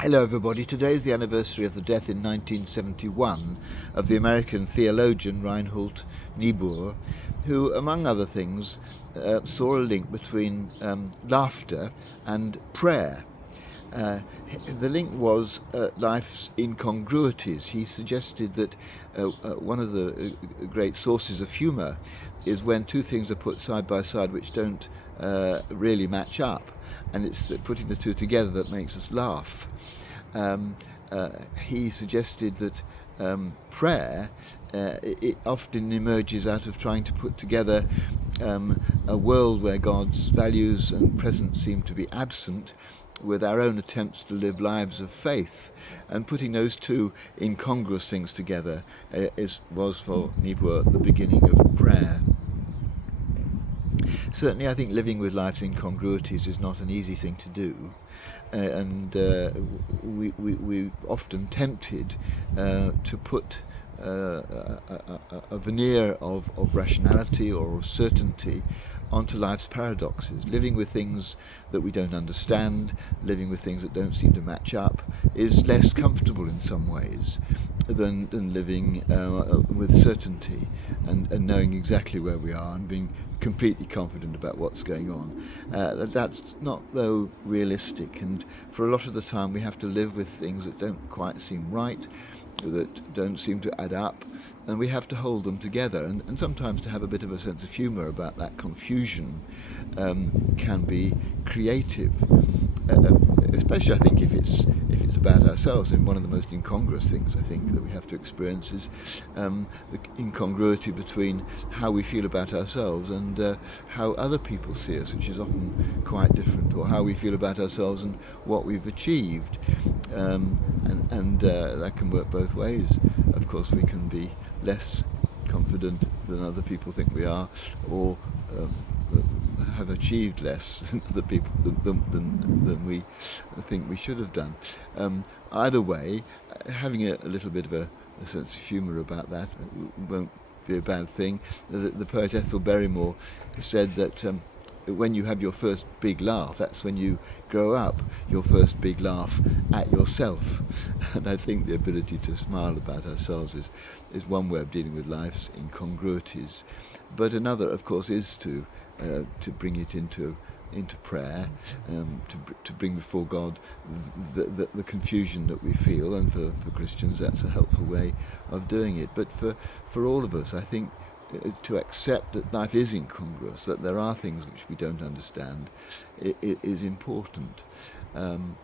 Hello everybody, today is the anniversary of the death in 1971 of the American theologian Reinhold Niebuhr, who, among other things, saw a link between laughter and prayer. The link was life's incongruities. He suggested that one of the great sources of humour is when two things are put side by side which don't really match up, and it's putting the two together that makes us laugh. He suggested that prayer it often emerges out of trying to put together a world where God's values and presence seem to be absent, with our own attempts to live lives of faith, and putting those two incongruous things together was for Niebuhr the beginning of prayer. Certainly I think living with life's incongruities is not an easy thing to do, and we often tempted to put a veneer of rationality or of certainty onto life's paradoxes. Living with things that we don't understand, living with things that don't seem to match up, is less comfortable in some ways than living with certainty and knowing exactly where we are and being completely confident about what's going on. That's not, though, realistic, and for a lot of the time we have to live with things that don't quite seem right, that don't seem to add up, and we have to hold them together, and sometimes to have a bit of a sense of humour about that confusion can be creative, especially I think if it's about ourselves. And one of the most incongruous things I think that we have to experience is the incongruity between how we feel about ourselves and how other people see us, which is often quite different, or how we feel about ourselves and what we've achieved, and that can work both ways. Of course, we can be less confident than other people think we are, or have achieved less than we think we should have done. Either way, having a little bit of a sense of humour about that won't be a bad thing. The poet Ethel Barrymore said that when you have your first big laugh, that's when you grow up, your first big laugh at yourself. And I think the ability to smile about ourselves is one way of dealing with life's incongruities. But another, of course, is to bring it into prayer, to bring before God the confusion that we feel, and for Christians that's a helpful way of doing it. But for all of us, I think to accept that life is incongruous, that there are things which we don't understand, it is important, and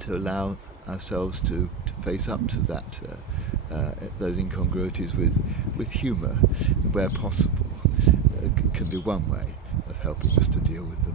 to allow ourselves to face up to that those incongruities with humour where possible can be one way of helping us to deal with them.